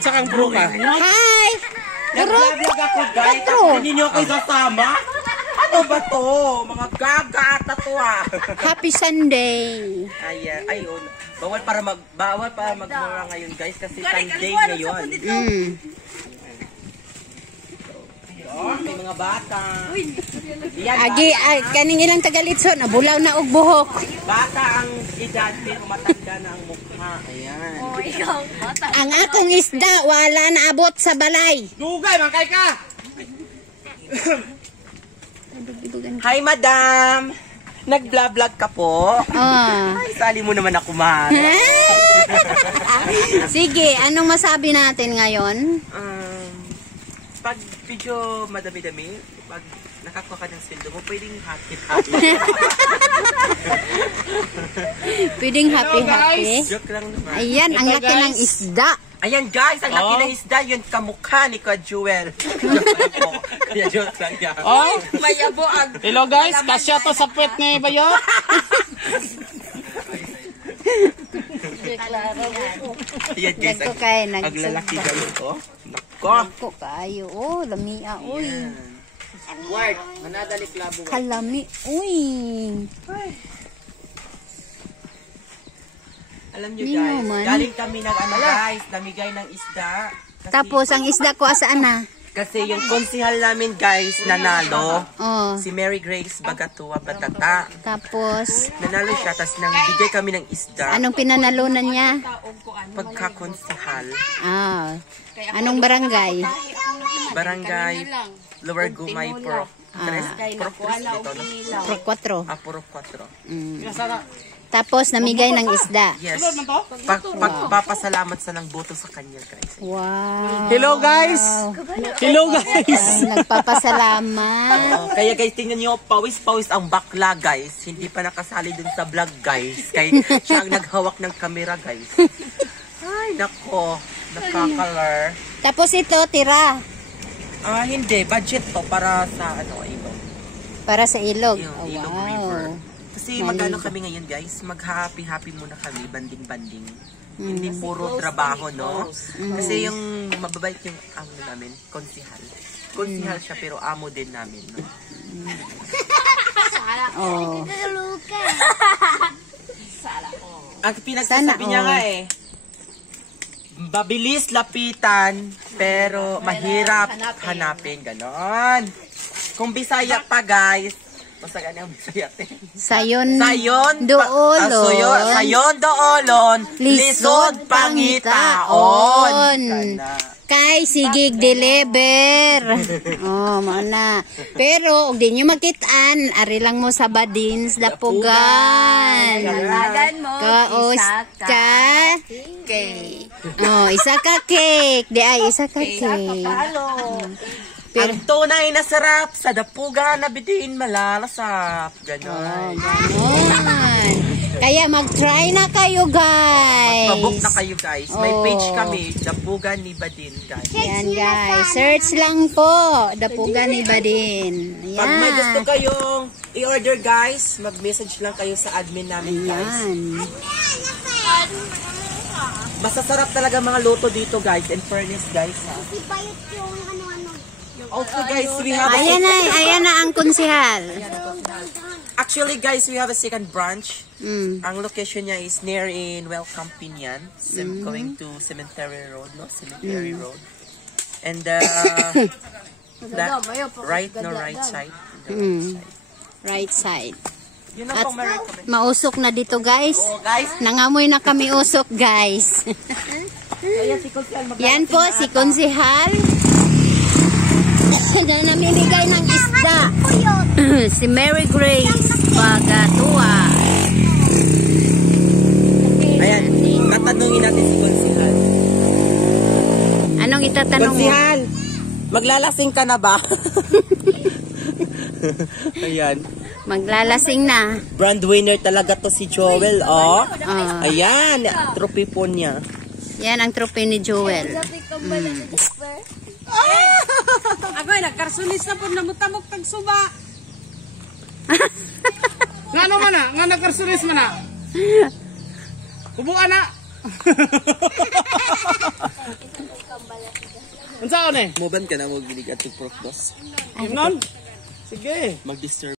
Sakang pro ka. Hi! Nag-vlog ako guys. Hindi nyo ako isasama. Ano ba to? Mga gagata to ah. Happy Sunday! Ayan. Ayun. Bawal para magmura ngayon guys. Kasi Sunday ngayon. May mga bata. Agi, kaning ilang tagalit nabulaw na og buhok. Bata ang edad pero matanda na ang mukha. Ayan. Ang akong isda wala na abot sa balay. Dugay, mangkay ka! Hi madam! Nag-vlog ka po? Ay, sali mo naman ako man. Sige, anong masabi natin ngayon? Pag video madami-dami, pag nakakuha ka ng sweldo mo, pwedeng happy. Pwedeng happy. Joke lang naman. Ayan, ang laki ng isda. Ayan guys, ang laki ng isda, yun kamukha ni Kuya Jewel. Kaya joke lang yan. Oh, Mayabo ang... hello guys, kasya to sa puwet ni Bayo. Ayan guys, ang lalaki gano'n ko. Nako kayo, lamia, uy. Word, manadali klabo. Kalami, uy. Alam nyo guys, galing kami ng guys, namigay ng isda. Tapos, ang isda ko asaan na? Kasi yung konsihal namin guys, nanalo. Oh. Si Mary Grace Bagatua Batata. Tapos, Nanalo siya, tapos bigay kami ng isda. anong pinanalunan niya? Pagkakonsihal. Anong barangay? Barangay Lower Gumay Pro. Pro 4. Puro 4. Tapos, namigay ng isda. Yes. Pagpapasalamat sa ng boto sa kanya guys. Wow. Hello guys! Hello guys! Nagpapasalamat. Kaya guys, tingnan nyo, pawis-pawis ang bakla guys. Hindi pa nakasali dun sa vlog guys. Kaya siya ang naghawak ng camera guys. Ay, nako. Nakakalar. Tapos ito, tira. Hindi. Budget to para sa ilog. Para sa ilog. Yung Ilog Wow. River. Kasi mag-ano kami ngayon guys, mag-happy muna kami, banding-banding. Hindi puro trabaho, no? Kasi yung mababait yung amo namin, konsihal. Konsihal siya pero amo din namin, no? Ang pinagsasabi niya nga mabilis lapitan, pero mahirap hanapin, ganon. Kung Bisaya pa guys, basta ganyan Bisaya Sayon doolon. Sayon doolon. Lisod pangitaon. Kay sigig deliver. Mana. Pero og di nyo makitaan, ari lang mo sa Badins Dapugan. Kalagan mo isa ka cake. Isa ka cake. Di ay isa ka cake. Ang tunay na sarap sa dapugan na bitin malalasap. Ganon. Ganon. Kaya mag-try na kayo guys. Mag-book na kayo guys. May page kami, Dapugan ni Badin guys. Yan guys. Search lang po. Dapugan ni Badin. Ayan. Pag may gusto kayong i-order guys, mag-message lang kayo sa admin namin guys. Masasarap talaga mga luto dito guys. In fairness guys. Also guys, we have ayan na ang konsihal. Actually guys, we have a second branch. Ang location niya is near in Welcome Pinyan. Going to Cemetery Road, no? Cemetery Road. And right side. Right side. Yun ang pong ma-recommend. Mausok na dito guys. Guys, Nangamoy na kami usok guys. Yan po si konsihal. Na namimigay ng isda. Si Mary Grace Bagatua. Ayan, tatanungin natin si konsihal. Anong itatanong mo? Konsihal, maglalasing ka na ba? Ayan. Maglalasing na. Brand winner talaga to si Joel, Ayan, trophy po niya. Yan ang trophy ni Joel. Agoy, nagkarsunis na po namutamok tagsuba. Nga naman na, nga nagkarsunis man na. Ubuan na. Unsa on eh? Moban ka na mo ginig at Prof. Dos. Gimnon? Sige. Mag-disturb.